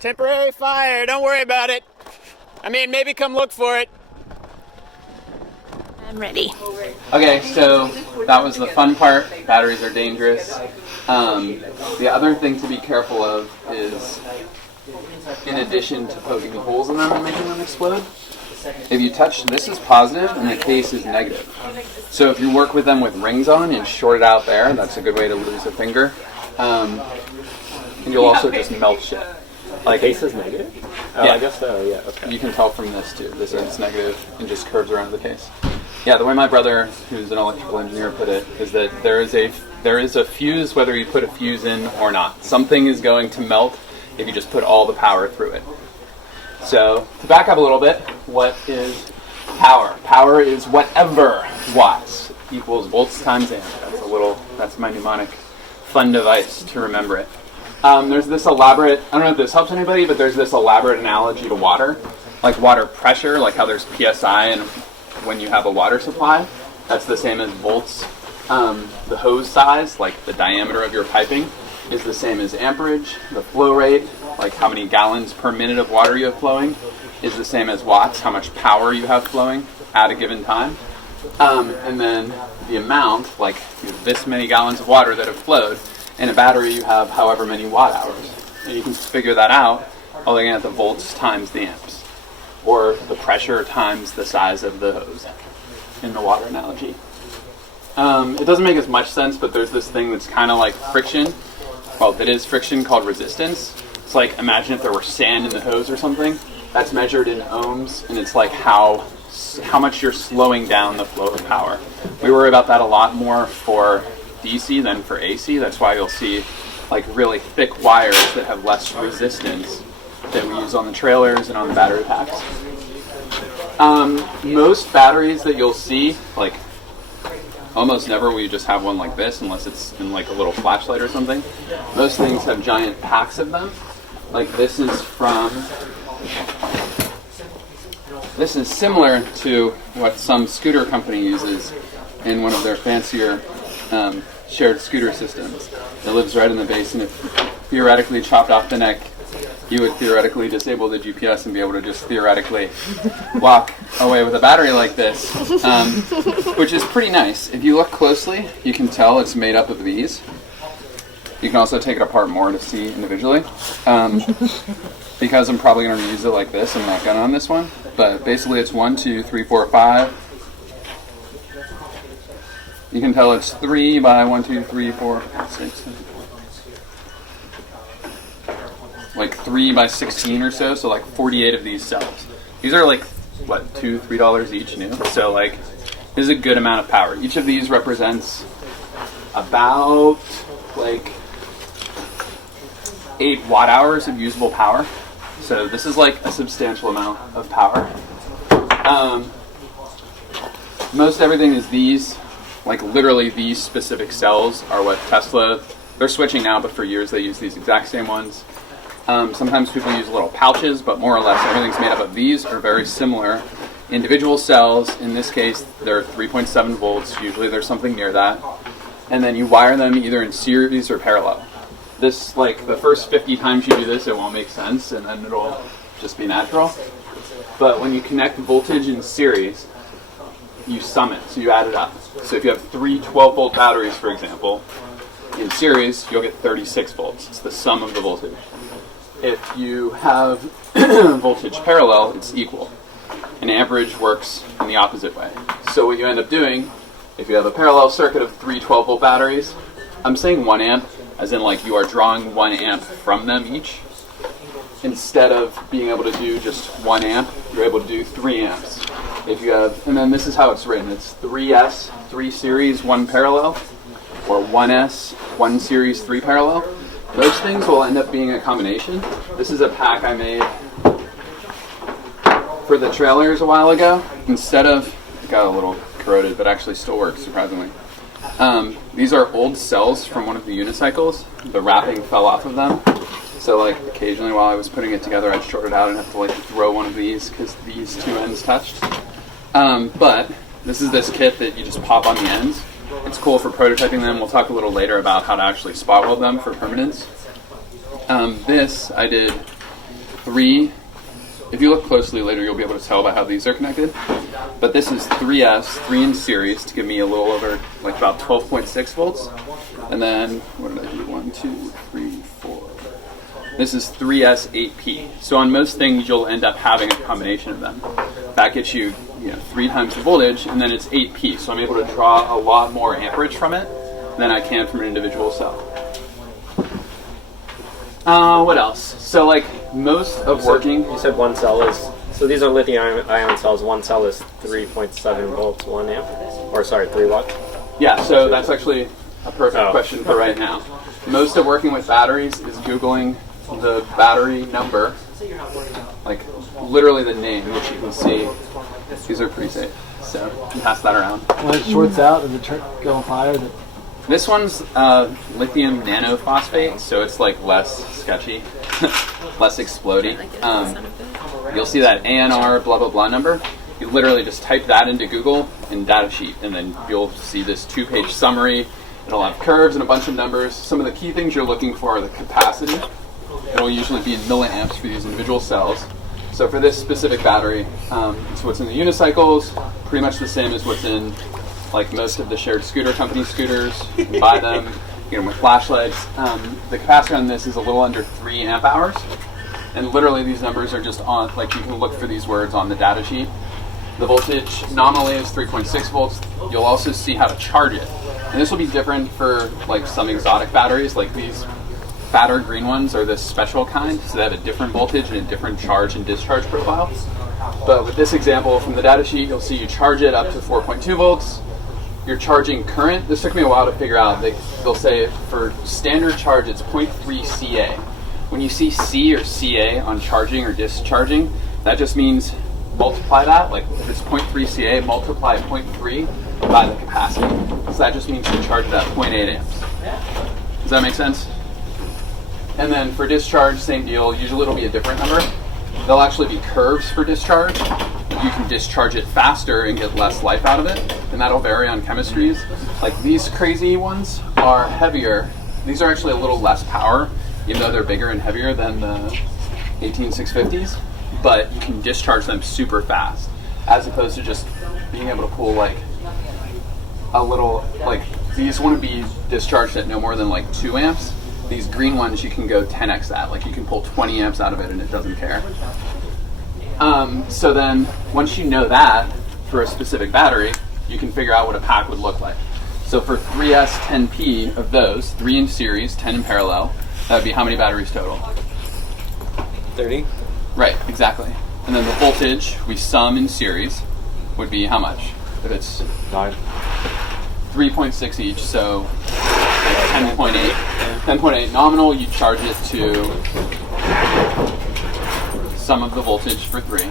Temporary fire, don't worry about it. I mean, maybe come look for it. I'm ready. Okay, so that was the fun part. Batteries are dangerous. The other thing to be careful of is, in addition to poking holes in them and making them explode, if you touch, this is positive and the case is negative. So if you work with them with rings on and short it out there, that's a good way to lose a finger. And you'll also just melt shit. Like case is negative? Oh, Yeah. I guess so, yeah, okay. You can tell from this too. This is negative and just curves around the case. Yeah, the way my brother, who's an electrical engineer, put it is that there is a fuse whether you put a fuse in or not. Something is going to melt if you just put all the power through it. So to back up a little bit, what is power? Power is whatever watts equals volts times amp. That's my mnemonic fun device to remember it. There's this elaborate, I don't know if this helps anybody, but there's this elaborate analogy to water, like water pressure, like how there's PSI and when you have a water supply, that's the same as volts. The hose size, like the diameter of your piping, is the same as amperage. The flow rate, like how many gallons per minute of water you have flowing, is the same as watts, how much power you have flowing at a given time. And then the amount, like you have this many gallons of water that have flowed. In a battery, you have however many watt hours. And you can figure that out by looking at the volts times the amps, or the pressure times the size of the hose in the water analogy. It doesn't make as much sense, but there's this thing that's kind of like friction. Well, that is friction, called resistance. It's like, imagine if there were sand in the hose or something. That's measured in ohms, and it's like how much you're slowing down the flow of power. We worry about that a lot more for DC than for AC. That's why you'll see like really thick wires that have less resistance that we use on the trailers and on the battery packs. Most batteries that you'll see, like almost never will you just have one like this unless it's in like a little flashlight or something. Most things have giant packs of them. Like this is similar to what some scooter company uses in one of their fancier shared scooter systems. It lives right in the base, and if theoretically chopped off the neck, you would theoretically disable the GPS and be able to just theoretically walk away with a battery like this, which is pretty nice. If you look closely, you can tell it's made up of these. You can also take it apart more to see individually. Because I'm probably going to use it like this, I'm not going to on this one. But basically it's 1, 2, 3, 4, 5. You can tell it's 3 by 1, 2, 3, 4, 6, 7. Like 3 by 16 or so like 48 of these cells. These are like, what, $2, $3 each new? So like, this is a good amount of power. Each of these represents about like 8 watt hours of usable power. So this is like a substantial amount of power. Most everything is these, like literally these specific cells are what Tesla, they're switching now, but for years they use these exact same ones. Sometimes people use little pouches, but more or less everything's made up of these, are very similar individual cells. In this case, they're 3.7 volts. Usually there's something near that. And then you wire them either in series or parallel. This, like, the first 50 times you do this, it won't make sense, and then it'll just be natural. But when you connect voltage in series, you sum it, so you add it up. So if you have 3 12-volt batteries, for example, in series, you'll get 36 volts. It's the sum of the voltage. If you have voltage parallel, it's equal. And amperage works in the opposite way. So what you end up doing, if you have a parallel circuit of 3 12-volt batteries, I'm saying 1 amp, as in like you are drawing 1 amp from them each. Instead of being able to do just 1 amp, you're able to do 3 amps. If you have, and then this is how it's written. It's 3S, 3 series, 1 parallel, or 1S, 1 series, 3 parallel. Those things will end up being a combination. This is a pack I made for the trailers a while ago. Instead of, it got a little corroded, but actually still works, surprisingly. These are old cells from one of the unicycles. The wrapping fell off of them. So like occasionally while I was putting it together, I'd short it out and have to like throw one of these because these 2 ends touched. But this is this kit that you just pop on the ends. It's cool for prototyping them. We'll talk a little later about how to actually spot weld them for permanence. This I did three. If you look closely later, you'll be able to tell by how these are connected. But this is 3S, 3 in series, to give me a little over, like about 12.6 volts. And then, what did I do? 1, 2, 3, 4. This is 3S 8P. So on most things, you'll end up having a combination of them. That gets you, 3 times the voltage, and then it's 8P. So I'm able to draw a lot more amperage from it than I can from an individual cell. What else? So like most of working... You said one cell is... So these are lithium-ion cells. One cell is 3.7 volts, 1 amp? Or sorry, 3 watts? Yeah, so that's actually a perfect question for right now. Most of working with batteries is Googling the battery number, like literally the name, which you can see. These are pretty safe, so you can pass that around. When it shorts out, does it go on fire? This one's lithium nanophosphate, so it's like less sketchy, less explodey. You'll see that ANR blah blah blah number. You literally just type that into Google in datasheet, and then you'll see this 2-page summary. It'll have curves and a bunch of numbers. Some of the key things you're looking for are the capacity. It'll usually be in milliamps for these individual cells. So for this specific battery, it's what's in the unicycles, pretty much the same as what's in like most of the shared scooter company scooters. You can buy them, you get them with flashlights. The capacitor on this is a little under 3 amp hours. And literally these numbers are just on, like you can look for these words on the data sheet. The voltage nominally is 3.6 volts. You'll also see how to charge it. And this will be different for like some exotic batteries, like these fatter green ones are this special kind, so they have a different voltage and a different charge and discharge profile. But with this example from the data sheet, you'll see you charge it up to 4.2 volts. Your charging current, this took me a while to figure out. They'll say for standard charge, it's 0.3 CA. When you see C or CA on charging or discharging, that just means multiply that. Like if it's 0.3 CA, multiply 0.3 by the capacity. So that just means you charge it at 0.8 amps. Does that make sense? And then for discharge, same deal. Usually it'll be a different number. There'll actually be curves for discharge. You can discharge it faster and get less life out of it, and that'll vary on chemistries. Like these crazy ones are heavier. These are actually a little less power, even though they're bigger and heavier than the 18650s, but you can discharge them super fast, as opposed to just being able to pull like a little, like these want to be discharged at no more than like 2 amps. These green ones you can go 10x that, like you can pull 20 amps out of it and it doesn't care. So then once you know that for a specific battery, you can figure out what a pack would look like. So for 3S 10P of those, 3 in series, 10 in parallel, that would be how many batteries total? 30? Right, exactly. And then the voltage we sum in series would be how much? If it's 9. 3.6 each, so 10.8. 10.8 nominal, you charge it to sum of the voltage for 3,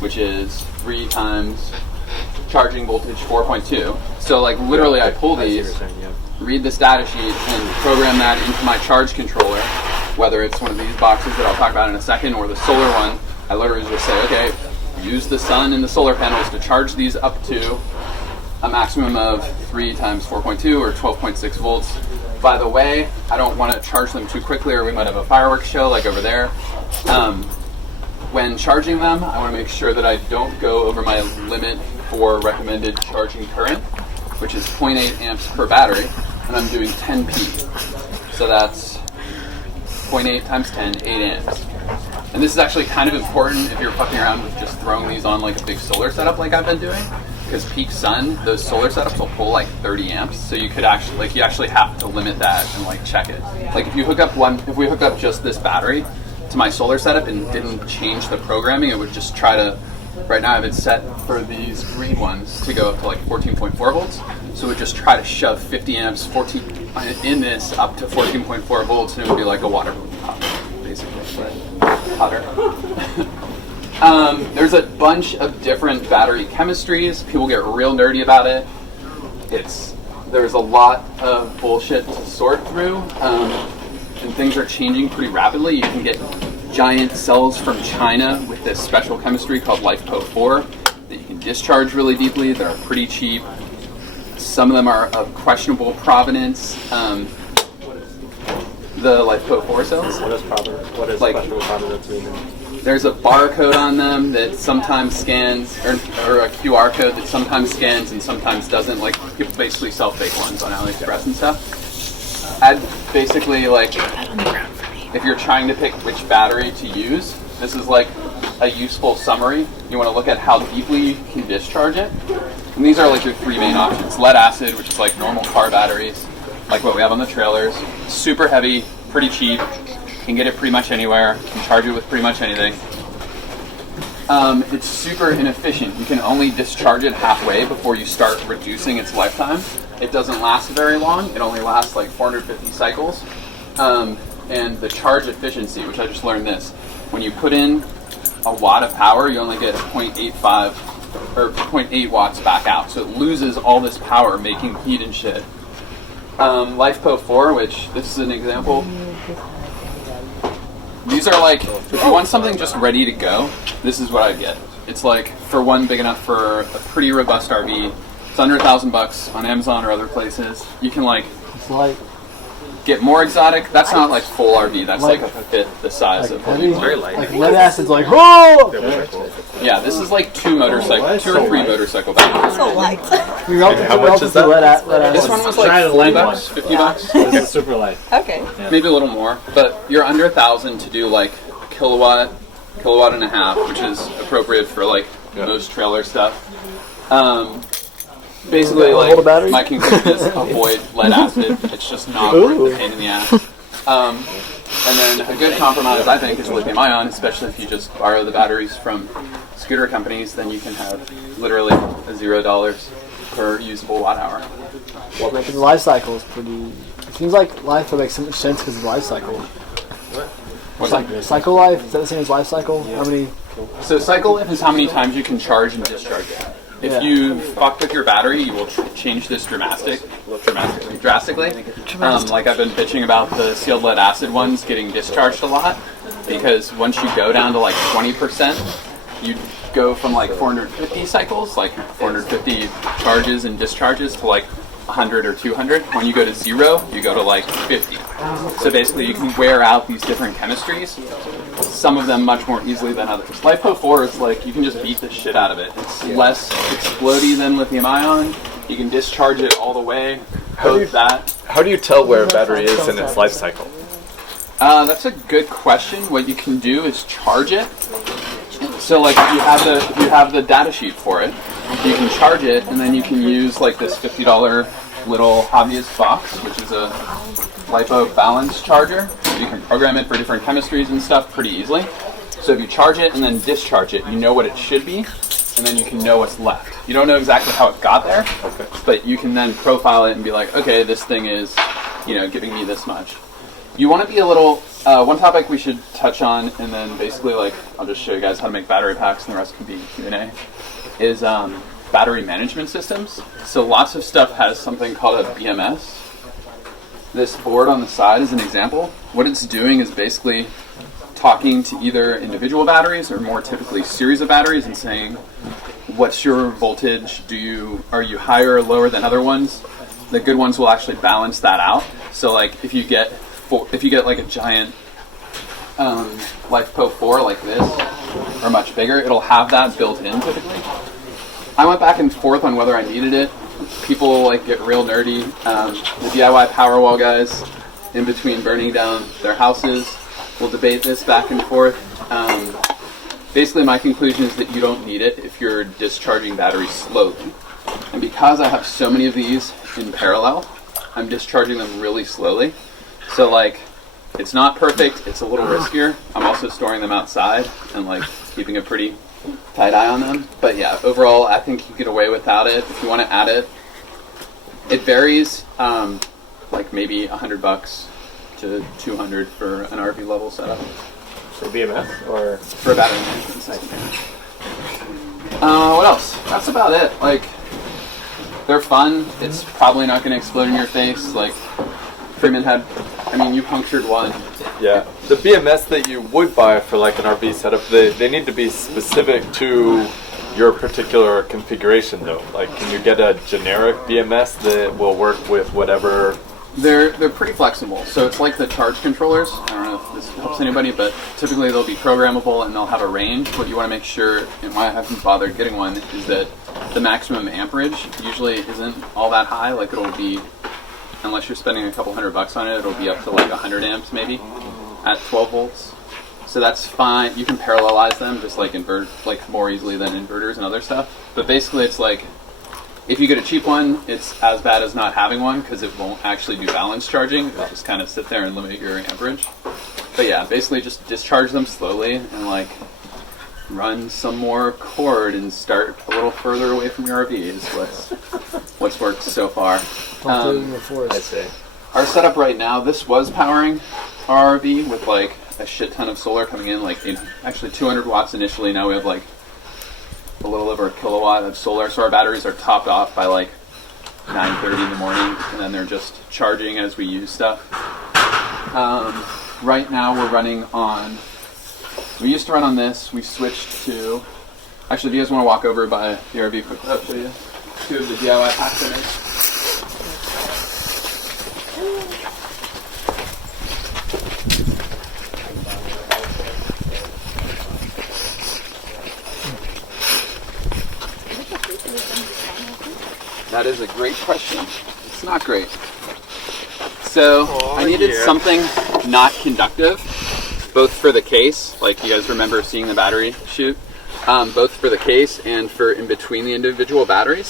which is 3 times charging voltage 4.2. So like literally I pull these, read this data sheet, and program that into my charge controller, whether it's one of these boxes that I'll talk about in a second or the solar one. I literally just say, okay, use the sun and the solar panels to charge these up to a maximum of 3 times 4.2 or 12.6 volts. By the way, I don't want to charge them too quickly or we might have a fireworks show like over there. When charging them, I want to make sure that I don't go over my limit for recommended charging current, which is 0.8 amps per battery, and I'm doing 10P. So that's 0.8 times 10, 8 amps. And this is actually kind of important if you're fucking around with just throwing these on like a big solar setup like I've been doing. Because peak sun, those solar setups will pull like 30 amps, so you could actually, like, you actually have to limit that and like check it. Like if we hook up just this battery to my solar setup and didn't change the programming, it would just try to, right now I have it set for these green ones to go up to like 14.4 volts, so it would just try to shove 50 amps in this up to 14.4 volts, and it would be like a water pump, basically, but hotter. There's a bunch of different battery chemistries. People get real nerdy about it. There's a lot of bullshit to sort through, and things are changing pretty rapidly. You can get giant cells from China with this special chemistry called LiFePO4 that you can discharge really deeply. They're pretty cheap. Some of them are of questionable provenance. The LifeCo 4 cells. What is Like- questionable provenance mean? There's a barcode on them that sometimes scans, or a QR code that sometimes scans and sometimes doesn't. Like, people basically sell fake ones on AliExpress and stuff. I'd basically, like, if you're trying to pick which battery to use, this is like a useful summary. You want to look at how deeply you can discharge it. And these are like your three main options. Lead acid, which is like normal car batteries, like what we have on the trailers. Super heavy, pretty cheap. You can get it pretty much anywhere. You can charge it with pretty much anything. It's super inefficient. You can only discharge it halfway before you start reducing its lifetime. It doesn't last very long. It only lasts like 450 cycles. And the charge efficiency, which I just learned this, when you put in a watt of power, you only get 0.85 or 0.8 watts back out. So it loses all this power making heat and shit. LifeCo 4, which this is an example. These are like, if you want something just ready to go, this is what I get. It's like, for one big enough for a pretty robust RV. It's under $1,000 on Amazon or other places. You can like It's like get more exotic. That's not like full RV. That's like a fifth the size of what heavy, you want. Very light. like lead acid's like, oh! Yeah, this is like two or three motorcycle batteries. So light. How much is that? This one was Try like the 40 light bucks, one. 50 bucks, This is super light. Okay. maybe a little more. But you're under 1,000 to do like kilowatt and a half, which is appropriate for like most trailer stuff. Basically, Hold a battery? like my conclusion is avoid lead acid. It's just not worth the pain in the ass. And then a good compromise, I think, is lithium ion, especially if you just borrow the batteries from scooter companies. Then you can have literally $0 per usable watt hour. Well, the life cycle is pretty. It seems like life would make so much sense because of the life cycle. What's like this? Cycle life? Is that the same as life cycle? How many? So cycle life is how many times you can charge and discharge it. If you fuck with your battery, you will change this drastically. Like I've been bitching about the sealed lead acid ones getting discharged a lot, because once you go down to like 20%, you go from like 450 cycles, like 450 charges and discharges, to like 100 or 200. When you go to 0, you go to like 50. So basically you can wear out these different chemistries, some of them much more easily than others. LifeCo 4 is like, you can just beat the shit out of it. It's less explodey than lithium ion. You can discharge it all the way. How do you tell where a battery is in its life cycle? That's a good question. What you can do is charge it. So like if you have the data sheet for it, you can charge it, and then you can use like this $50 little hobbyist box, which is a LiPo balance charger. You can program it for different chemistries and stuff pretty easily. So if you charge it and then discharge it, you know what it should be, and then you can know what's left. You don't know exactly how it got there, but you can then profile it and be like, okay, this thing is, giving me this much. You want to be a little, one topic we should touch on, and then basically like, I'll just show you guys how to make battery packs and the rest can be Q&A, is battery management systems. So lots of stuff has something called a BMS. This board on the side is an example. What it's doing is basically talking to either individual batteries or more typically series of batteries and saying, what's your voltage? Are you higher or lower than other ones? The good ones will actually balance that out. So like if you get like a giant LifeCo 4 like this, or much bigger, it'll have that built in typically. I went back and forth on whether I needed it. People like get real nerdy. The DIY Powerwall guys, in between burning down their houses, will debate this back and forth. Basically, my conclusion is that you don't need it if you're discharging batteries slowly. And because I have so many of these in parallel, I'm discharging them really slowly. So like, it's not perfect, it's a little riskier. I'm also storing them outside and like keeping a pretty tight eye on them. But yeah, overall, I think you get away without it. If you want to add it, it varies, like maybe $100 to $200 for an RV level setup. For BMS or For a battery management system. What else? That's about it. Like, they're fun. It's probably not going to explode in your face. Like, Freeman had, you punctured one. Yeah. The BMS that you would buy for like an RV setup, they need to be specific to your particular configuration though. Like, can you get a generic BMS that will work with whatever They're pretty flexible. So it's like the charge controllers. I don't know if this helps anybody, but typically they'll be programmable and they'll have a range. What you want to make sure, and why I haven't bothered getting one, is that the maximum amperage usually isn't all that high. Like it'll be, unless you're spending a couple $100 on it, it'll be up to like 100 amps maybe at 12 volts. So that's fine. You can parallelize them just like more easily than inverters and other stuff. But basically it's like, if you get a cheap one, it's as bad as not having one because it won't actually do balance charging. It'll just kind of sit there and limit your amperage. But yeah, basically just discharge them slowly and like run some more cord and start a little further away from your RV is what's worked so far. Don't do it in the forest. I see. Our setup right now, this was powering our RV with like a shit ton of solar coming in, like actually 200 watts initially. Now we have like a little over a kilowatt of solar, so our batteries are topped off by like 9:30 in the morning, and then they're just charging as we use stuff. Right now we're running on, we used to run on this, we switched to, actually if you guys want to walk over by the RV quickly, I'll show you 2 of the DIY packs I made. That is a great question. It's not great. So I needed something not conductive, both for the case, like you guys remember seeing the battery shoot, both for the case and for in between the individual batteries.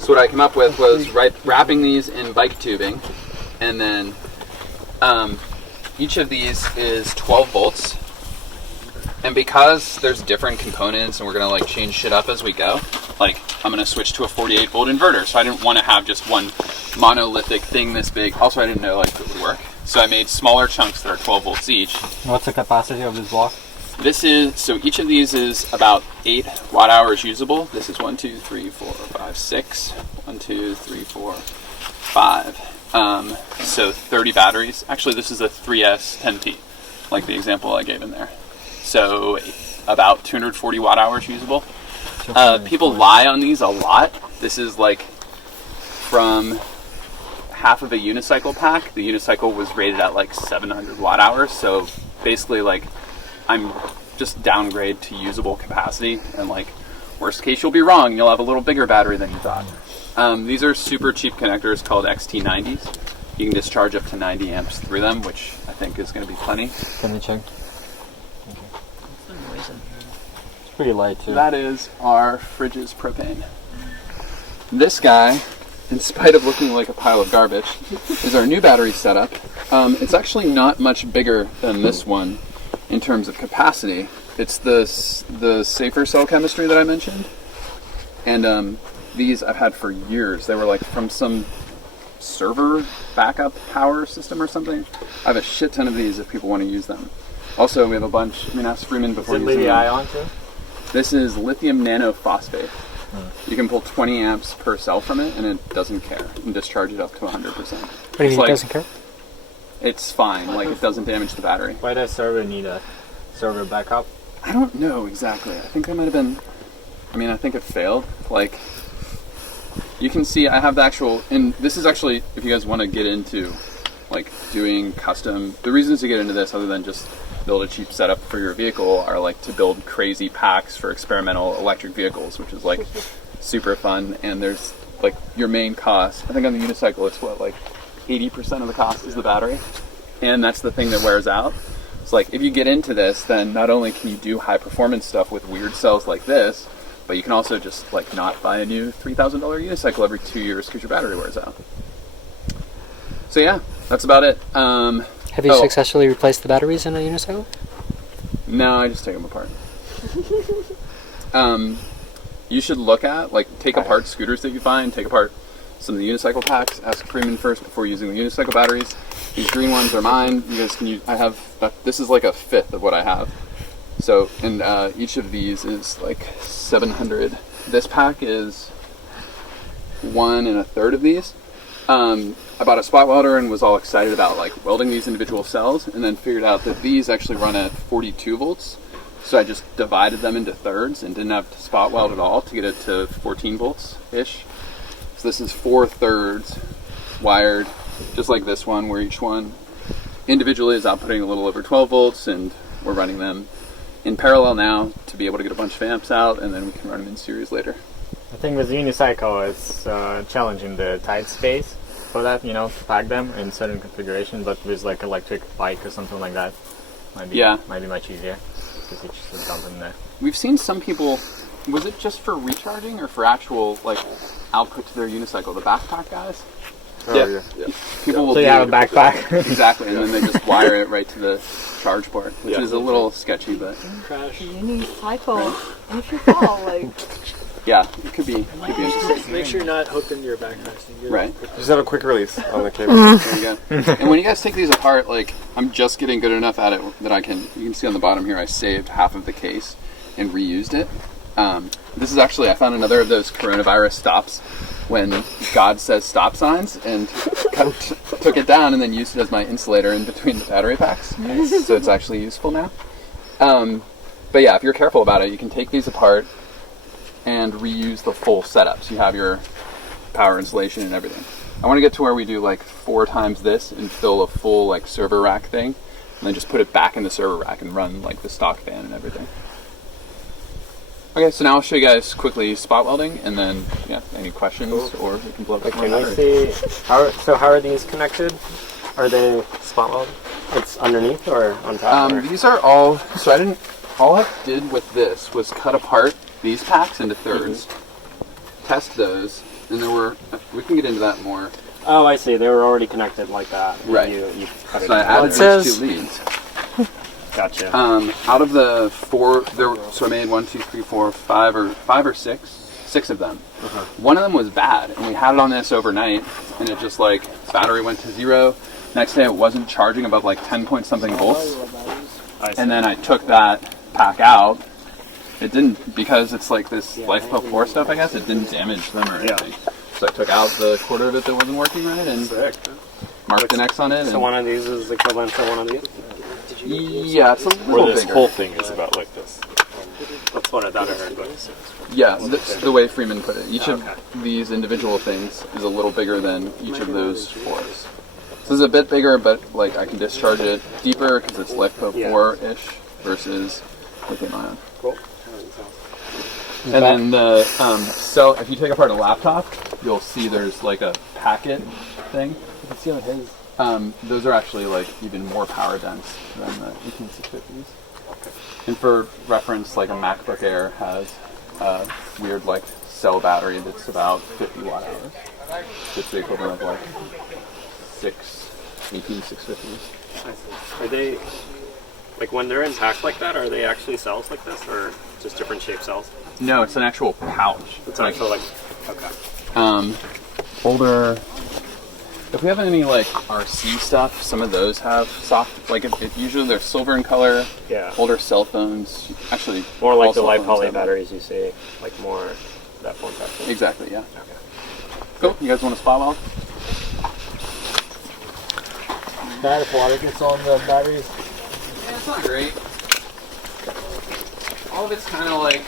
So what I came up with was wrapping these in bike tubing, and then each of these is 12 volts. And because there's different components and we're gonna like change shit up as we go, like I'm gonna switch to a 48 volt inverter. So I didn't want to have just one monolithic thing this big. Also, I didn't know like if it would work. So I made smaller chunks that are 12 volts each. What's the capacity of this block? This is, so each of these is about 8 watt hours usable. This is 1, 2, 3, 4, 5, 6. 1, 2, 3, 4, 5. So 30 batteries. Actually, this is a 3S 10P, like the example I gave in there. So about 240 watt hours usable. People lie on these a lot. This is like from half of a unicycle pack. The unicycle was rated at like 700 watt hours. So basically like I'm just downgrade to usable capacity, and like worst case you'll be wrong. You'll have a little bigger battery than you thought. These are super cheap connectors called XT90s. You can discharge up to 90 amps through them, which I think is going to be plenty. Can we check? It's pretty light too. That is our fridge's propane. This guy, in spite of looking like a pile of garbage, is our new battery setup. It's actually not much bigger than this one in terms of capacity. It's the safer cell chemistry that I mentioned. And these I've had for years. They were like from some server backup power system or something. I have a shit ton of these if people want to use them. Also, we have a bunch. I mean, ask Freeman before Is it using them. lithium-ion too? This is lithium nanophosphate. You can pull 20 amps per cell from it, and it doesn't care, and discharge it up to 100%. What do you mean it doesn't care? It's fine. Like, it doesn't damage the battery. Why does server need a server backup? I don't know exactly. I think I might have been. I mean, I think it failed. Like, you can see I have the actual. And this is actually, if you guys want to get into, like, doing custom. The reasons to get into this, other than just build a cheap setup for your vehicle, are like to build crazy packs for experimental electric vehicles, which is like super fun. And there's like your main cost. I think on the unicycle, it's what, like 80% of the cost is the battery, and that's the thing that wears out. It's like if you get into this, then not only can you do high performance stuff with weird cells like this, but you can also just like not buy a new $3,000 unicycle every 2 years because your battery wears out. So yeah, that's about it. Have you successfully replaced the batteries in a unicycle? No, I just take them apart. You should look at, like, take apart scooters that you find, take apart some of the unicycle packs, ask Freeman first before using the unicycle batteries. These green ones are mine. You guys can use, I have, this is like a fifth of what I have. So, and each of these is like 700. This pack is 1 1/3 of these. I bought a spot welder and was all excited about like welding these individual cells, and then figured out that these actually run at 42 volts. So I just divided them into thirds and didn't have to spot weld at all to get it to 14 volts-ish. So this is 4 thirds wired just like this one, where each one individually is outputting a little over 12 volts, and we're running them in parallel now to be able to get a bunch of amps out, and then we can run them in series later. I think with unicycle, it's challenging the tight space for that, you know, to pack them in certain configuration, but with like electric bike or something like that, might be much easier, because you just dump in there. We've seen some people, was it just for recharging or for actual like output to their unicycle, the backpack guys? Yeah. People will So you have a backpack? Exactly, and then they just wire it right to the charge port, which is a little sketchy, but Unicycle. If you fall, like. yeah, it could be interesting. Make sure you're not hooked into your backpack. Right. Just have a quick release on the cable. There you go. And when you guys take these apart, like, I'm just getting good enough at it that you can see on the bottom here, I saved half of the case and reused it. This is actually, I found another of those coronavirus stops when God says stop signs, and took it down and then used it as my insulator in between the battery packs. So it's actually useful now. But yeah, if you're careful about it, you can take these apart and reuse the full setup. So you have your power insulation and everything. I want to get to where we do like 4 times this and fill a full like server rack thing, and then just put it back in the server rack and run like the stock fan and everything. Okay, so now I'll show you guys quickly spot welding, and then any questions, or we can blow up. Can you see how are these connected? Are they spot welded? It's underneath or on top? These are all. So all I did with this was cut apart these packs into thirds, test those, and we can get into that more. Oh, I see. They were already connected like that. Right. You cut So I added these 2 leads. Gotcha. Out of the 4, so I made 1, 2, 3, 4, 5 or 6 of them. One of them was bad, and we had it on this overnight, and it just like battery went to 0. Next day it wasn't charging above like 10 point something volts, and then I took that pack out. It didn't, because it's like this LifePo 4 stuff, I guess, it didn't damage them or anything. So I took out the quarter of it that wasn't working right and marked an X on it. So one of these is equivalent to one of these? Yeah, it's a little Or this bigger. whole thing is about like this. That's what I thought I heard. But Yeah, that's the way Freeman put it. Each of these individual things is a little bigger than each of those 4s. So this is a bit bigger, but like I can discharge it deeper because it's LifePo 4-ish versus lithium ion. Cool. And then the so if you take apart a laptop, you'll see there's like a packet thing. You can see on his. Those are actually like even more power dense than the 18650s. And for reference, like a MacBook Air has a weird like cell battery that's about 50 watt hours. It's the equivalent of like 18650s. Are they, like when they're in packs like that, are they actually cells like this, or just different shaped cells? No, it's an actual pouch. It's actually like, okay. Older. If we have any like RC stuff, some of those have soft, like usually they're silver in color. Yeah. Older cell phones, actually. More like all the cell light phones poly have batteries you see, like more that form factor. Exactly, yeah. Cool. You guys want to spot weld? Bad if water gets on the batteries. Yeah, it's not great. All of it's kind of like.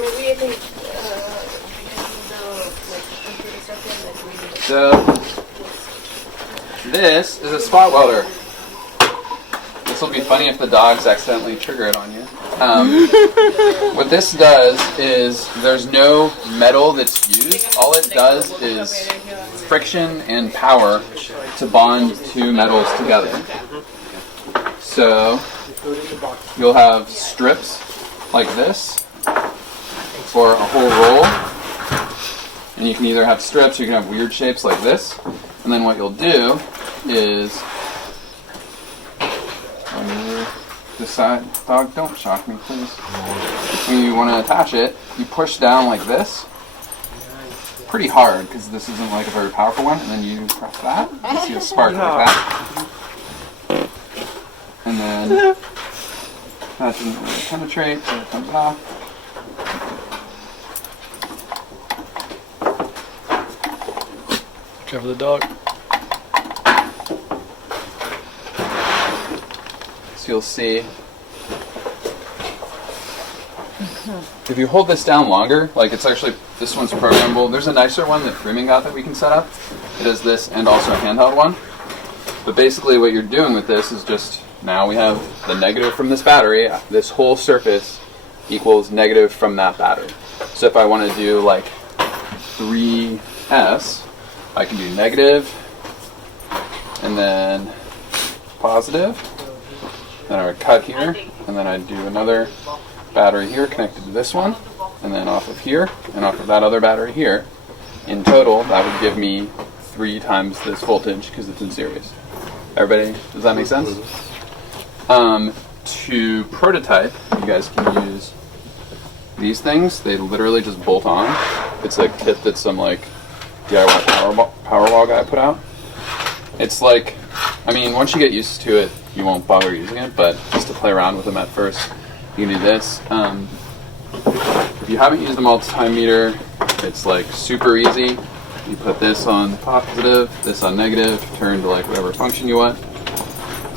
Maybe I think So, this is a spot welder. This will be funny if the dogs accidentally trigger it on you. What this does is there's no metal that's used. All it does is friction and power to bond 2 metals together. So, you'll have strips like this for a whole roll. And you can either have strips or you can have weird shapes like this. And then what you'll do is, when you decide, dog, don't shock me, please. When you want to attach it, you push down like this, pretty hard because this isn't like a very powerful one. And then you press that, you see a spark like that. And then that didn't really penetrate, so it comes off. Cover the dog. So you'll see if you hold this down longer, like it's actually, this one's programmable. There's a nicer one that Freeman got that we can set up. It does this and also a handheld one. But basically what you're doing with this is just, now we have the negative from this battery. This whole surface equals negative from that battery. So if I want to do like 3S, I can do negative, and then positive. Then I would cut here, and then I'd do another battery here connected to this one, and then off of here, and off of that other battery here. In total, that would give me 3 times this voltage because it's in series. Everybody, does that make sense? To prototype, you guys can use these things. They literally just bolt on. It's a kit that some like DIY Powerwall guy put out. It's like, I mean, once you get used to it, you won't bother using it, but just to play around with them at first, you can do this. If you haven't used the multimeter, it's like super easy. You put this on positive, this on negative, turn to like whatever function you want.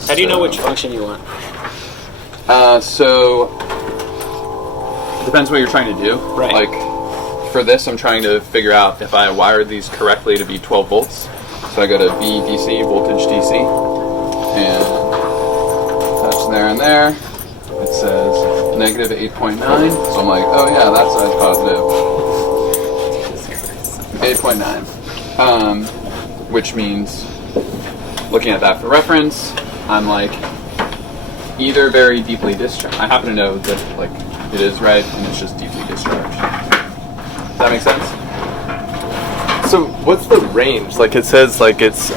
How do you know which function you want? So it depends what you're trying to do. Right. Like for this, I'm trying to figure out if I wired these correctly to be 12 volts. So I go to VDC, voltage DC, and touch there and there. It says negative 8.9. So I'm like, oh yeah, that side's positive. 8.9. Which means, looking at that for reference, I'm like either very deeply discharged. I happen to know that like it is right, and it's just deeply discharged. Does that make sense? So what's the range? Like it says like it's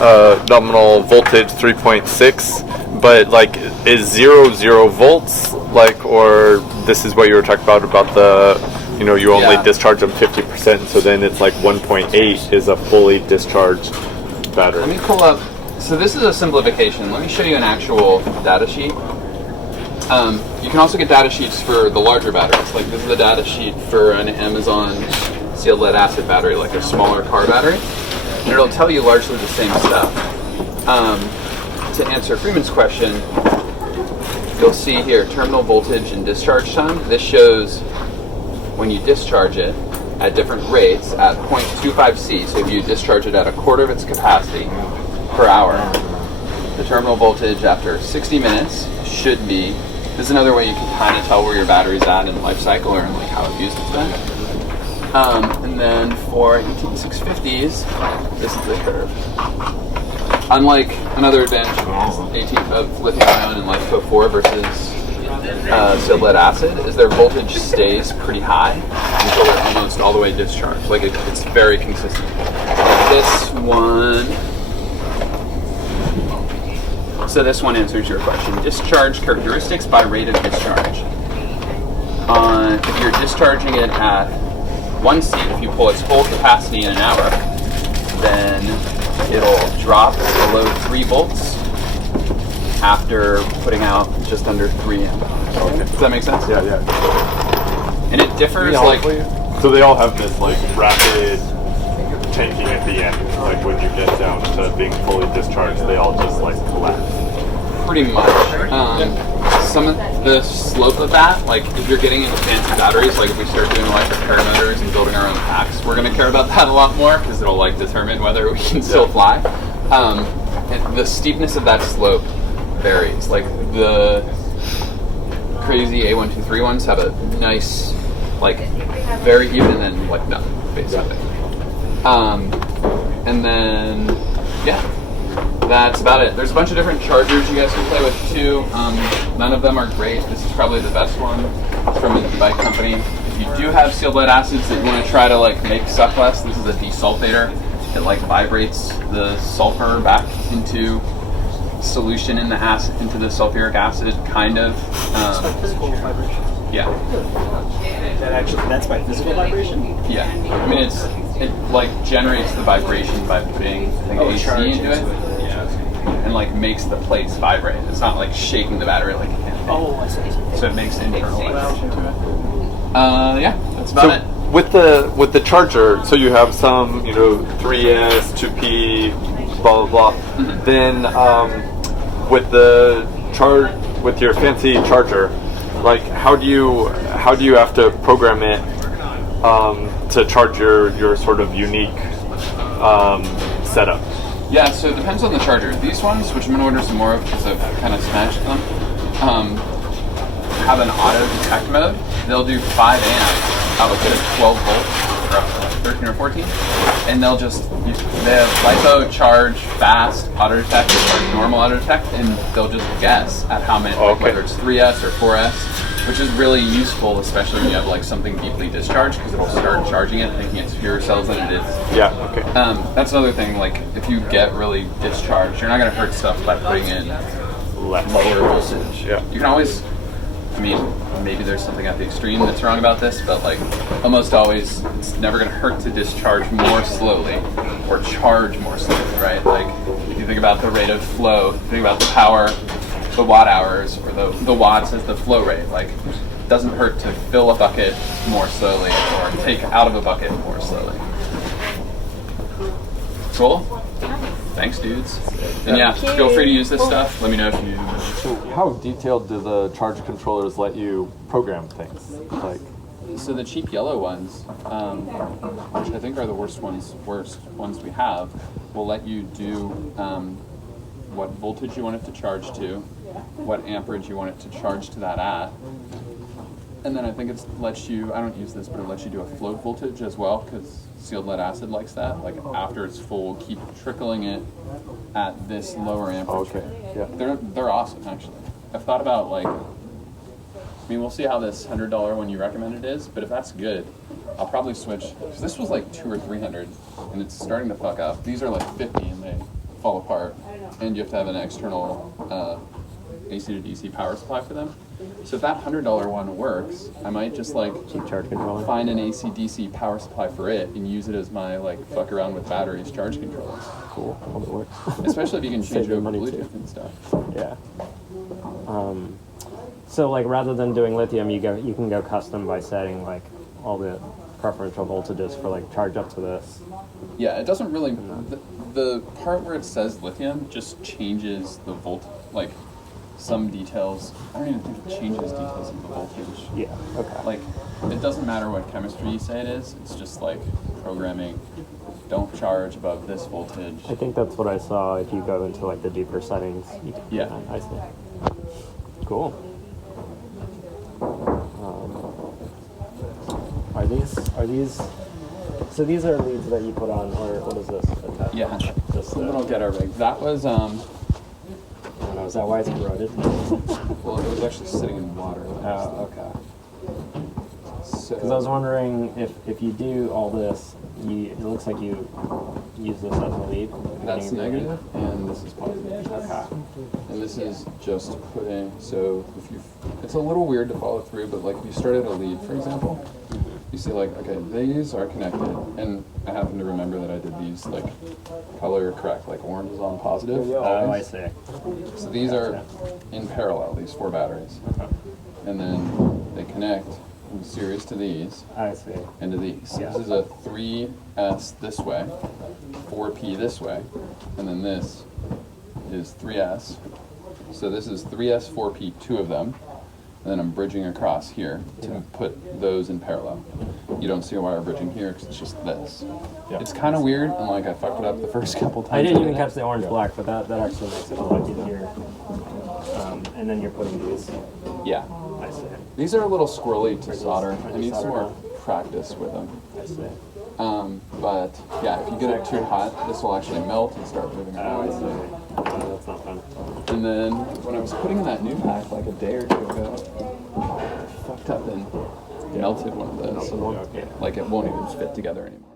nominal voltage 3.6, but like is 0 volts, like, or this is what you were talking about the, you know, you only discharge them 50%, so then it's like 1.8 is a fully discharged battery. Let me pull up. So this is a simplification. Let me show you an actual data sheet. You can also get data sheets for the larger batteries. Like this is a data sheet for an Amazon sealed lead acid battery, like a smaller car battery. And it'll tell you largely the same stuff. To answer Freeman's question, you'll see here terminal voltage and discharge time. This shows when you discharge it at different rates at 0.25 C. So if you discharge it at a quarter of its capacity per hour, the terminal voltage after 60 minutes should be, this is another way you can kind of tell where your battery's at in the life cycle or in like how abused it's been. And then for 18650s, this is the curve. Unlike another advantage of lithium ion and LiFePO 4 versus sealed lead acid, is their voltage stays pretty high until they're almost all the way discharged. Like it's very consistent. This one. So this one answers your question. Discharge characteristics by rate of discharge. If you're discharging it at 1 C, if you pull its whole capacity in an hour, then it'll drop below 3 volts after putting out just under 3 amp hours. Okay. Does that make sense? Yeah, yeah. And it differs like... So they all have this like rapid changing at the end. Like when you get down to being fully discharged, they all just like collapse. Pretty much. Some of the slope of that, like if you're getting into fancy batteries, like if we start doing electric car motors and building our own packs, we're going to care about that a lot more because it'll like determine whether we can still fly. And the steepness of that slope varies. Like the crazy A123 ones have a nice, like very even and then like nothing basically. And then yeah. That's about it. There's a bunch of different chargers you guys can play with too. None of them are great. This is probably the best one from a bike company. If you do have sealed lead acids that you want to try to like make suck less, this is a desulfator. It like vibrates the sulfur back into solution in the acid, into the sulfuric acid, kind of. Physical vibration. Yeah. That's by physical vibration? Yeah. I mean, it like generates the vibration by putting AC into it. And like makes the plates vibrate. It's not like shaking the battery like it can be. Oh, I see. So it makes internal vibration to it. Yeah, that's about it. With the charger, so you have some, 3S, 2P, blah blah blah. Mm-hmm. Then with your fancy charger, like how do you have to program it to charge your sort of unique setup? Yeah, so it depends on the charger. These ones, which I'm going to order some more of because I've kind of smashed them, have an auto detect mode. They'll do 5 amps out of 12 volts, or up to like 13 or 14, and they have LiPo, charge, fast, auto detect, or normal auto detect, and they'll just guess at how many, whether it's 3S or 4S, which is really useful, especially when you have like something deeply discharged, because it'll start charging it, thinking it's fewer cells than it is. Yeah. Okay. That's another thing. Like if you get really discharged, you're not going to hurt stuff by putting in lower voltage. Yeah. You can always. I mean, maybe there's something at the extreme that's wrong about this, but like almost always, it's never going to hurt to discharge more slowly or charge more slowly, right? Like if you think about the rate of flow, think about the power, the watt hours, or the watts as the flow rate. Like it doesn't hurt to fill a bucket more slowly or take out of a bucket more slowly. Cool? Thanks, dudes. And yeah, feel free to use this stuff. Let me know if you... So how detailed do the charge controllers let you program things? Like, so the cheap yellow ones, which I think are the worst ones we have, will let you do what voltage you want it to charge to, what amperage you want it to charge to that at, and then I think it lets you, I don't use this, but it lets you do a float voltage as well, because sealed lead acid likes that. Like after it's full, keep trickling it at this lower amperage. okay, yeah. They're awesome, actually. I've thought about like, I mean, we'll see how this $100 one you recommended is, but if that's good, I'll probably switch. Because this was like $200 or $300, and it's starting to fuck up. These are like $50, and they fall apart, and you have to have an external AC to DC power supply for them. So if that $100 one works, I might just like charge controller. Find an AC DC power supply for it and use it as my like fuck around with batteries charge controller. Cool. Hope it works. Especially if you can change it over money Bluetooth too. and stuff. Yeah. So like rather than doing lithium, you can go custom by setting like all the preferential voltages for like charge up to this. Yeah, it doesn't really. The part where it says lithium just changes the like some details. I don't even think it changes details of the voltage. Yeah. Okay. Like it doesn't matter what chemistry you say it is. It's just like programming. Don't charge above this voltage. I think that's what I saw. If you go into like the deeper settings. Yeah. I see. Cool. Are these? So these are leads that you put on, or what is this? Attached? Yeah. Just a little getter rig. That was I don't know. Is that why it's corroded? well, it was actually sitting in water. Oh, okay. So Because I was wondering if you do all this, it looks like you use this as a lead. that's negative, and this is positive. Okay. And this is just putting, so if you, it's a little weird to follow through, but like if you started a lead, for example, you see like, okay, these are connected, and I happen to remember that I did these like color correct, like orange is on positive. Oh, I see. So these are in parallel, these 4 batteries. And then they connect in series to these. I see. And to these. So Yeah. this is a 3S this way, 4P this way, and then this is 3S. So this is 3S, 4P, 2 of them, and then I'm bridging across here to put those in parallel. You don't see a wire bridging here because it's just this. Yeah. It's kind of weird, and like I fucked it up the first couple times. I didn't even catch the orange black, but that actually makes it a lot easier. And then you're putting these. Yeah. I see. These are a little squirrely to solder. are I these need some more soldered practice with them. I see. But yeah, if you get it too hot, this will actually melt and start moving Oh, I around. see. That's not fun. And then when I was putting in that new pack like a day or 2 ago, I fucked up and melted one of those. Okay. Like it won't even fit together anymore.